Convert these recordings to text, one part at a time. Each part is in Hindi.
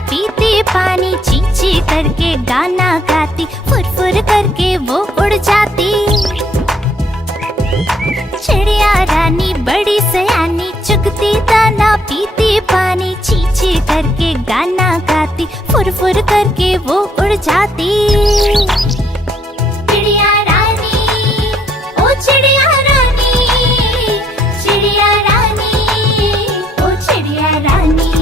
पीती पानी, ची ची करके गाना गाती, फुर फुर करके वो उड़ जाती। चिड़िया रानी बड़ी सयानी, चुगती दाना पीती पानी, ची ची करके गाना गाती, फुर फुर करके वो उड़ जाती। चिड़िया रानी, ओ चिड़िया रानी, चिड़िया रानी, ओ चिड़िया रानी।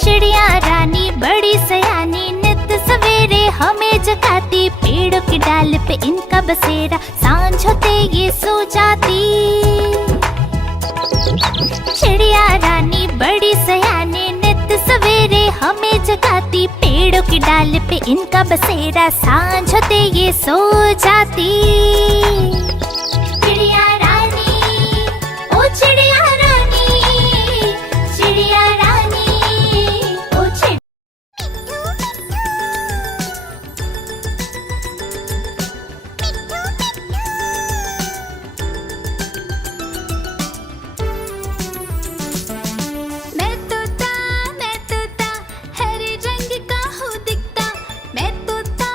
चिड़िया रानी बड़ी सयानी, नित सवेरे हमें जगाती, पेड़ों की डाल पे इनका बसेरा, सांझ होते ये सो जाती। चिड़िया रानी बड़ी सयानी, नित सवेरे हमें जगाती, पेड़ों की डाल पे इनका बसेरा, सांझ होते ये सो जाती। चिड़िया रानी, ओ चिड़िया रानी, चिड़िया रानी, ओ चिड़िया। मैं तोता हरे रंग का हूँ दिखता, मैं तोता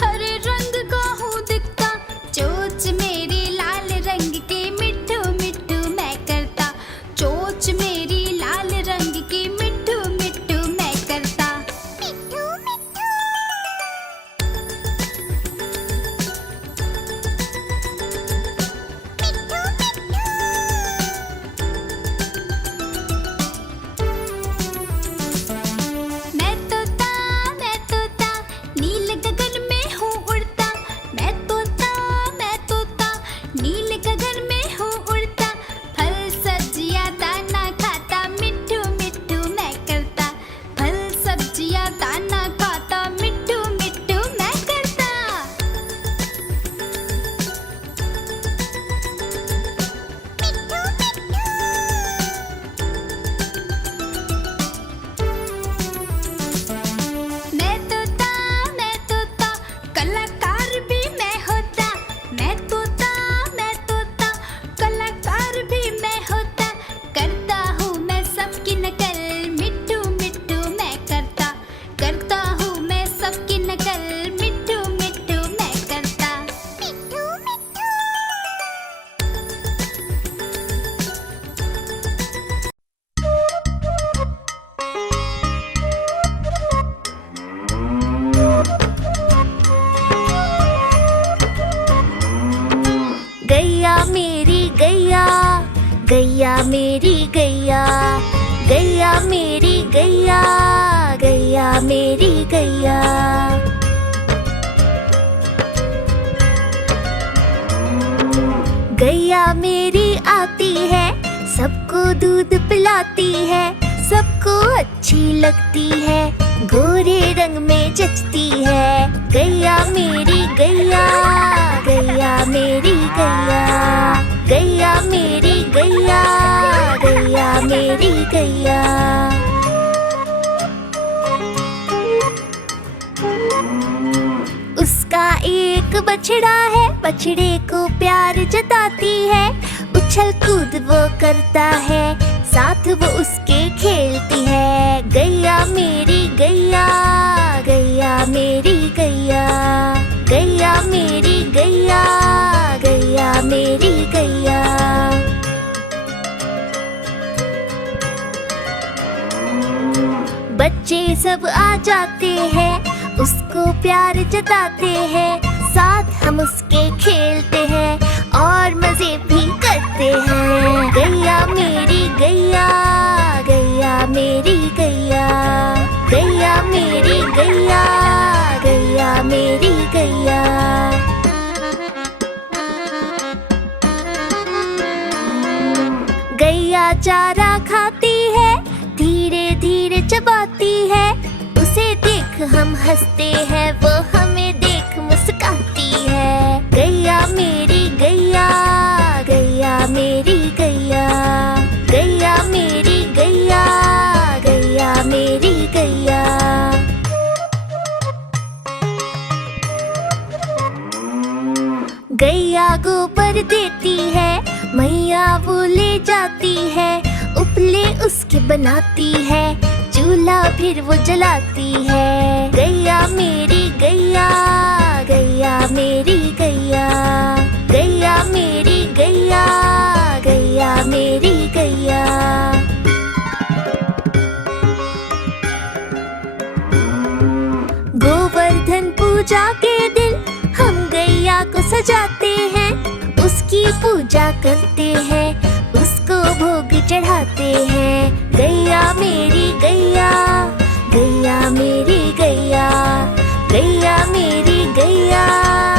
हरे रंग का हूँ दिखता, चोंच मेरी लाल रंग की मिट्ठू मिट्ठू मैं करता, चोंच मेरी लाल रंग की मिट्ठू मिट्ठू मैं करता। मिट्ठू मिट्ठू। मैं तोता नील गगन में हूँ उड़ता, मैं तोता नील गगन में हूँ उड़ता, फल सब्जियाँ दाना खाता, मिट्ठू मिट्ठू मैं करता, फल सब्जियाँ दाना खाता, मिट्ठू मिट्ठू मैं करता। मैं तोता कलाकार भी मैं होता, मैं तोता कलाकार भी मैं होता, करता हूँ मैं सबकी नकल, मिट्ठू मिट्ठू मैं करता हूँ मैं सबकी नकल, मिट्ठू मिट्ठू मैं करता। मिट्ठू मिट्ठू। गैया मेरी गैया, गैया मेरी गैया, गैया मेरी गैया, गैया मेरी गैया। गैया मेरी आती है, सबको दूध पिलाती है, सबको अच्छी लगती है, गोरे रंग में जचती है। गैया मेरी गैया, गैया मेरी गैया, गैया मेरी गैया, गैया मेरी गैया। उसका एक बछड़ा है, बछड़े को प्यार जताती है, उछल कूद वो करता है, साथ वो उसके खेलती है। गैया मेरी गैया, गैया मेरी गैया, गैया मेरी गैया, गैया मेरी गैया। बच्चे सब आ जाते हैं, उसको प्यार जताते हैं, साथ हम उसके खेलते हैं और मजे भी करते हैं। गैया मेरी गैया, गैया मेरी गैया, गैया मेरी गैया, गैया मेरी गैया। गैया चारा खाती है, धीरे धीरे चबाती है, उसे देख हम हंसते हैं, वो हमें देख मुस्काती है। गैया मेरी गैया, गैया मेरी गैया, गैया मेरी गैया, गैया मेरी गैया। गैया गोबर देती है, मैया वो ले जाती है, उपले उसके बनाती है, चूल्हा फिर वो जलाती है। गैया मेरी गैया, गैया मेरी गैया, गैया मेरी गैया, गैया मेरी गैया। गोवर्धन पूजा के दिन हम गैया को सजाते हैं, उसकी पूजा करते हैं, उसको भोग चढ़ाते हैं। गैया मेरी गैया, गैया मेरी गैया, गैया मेरी गैया।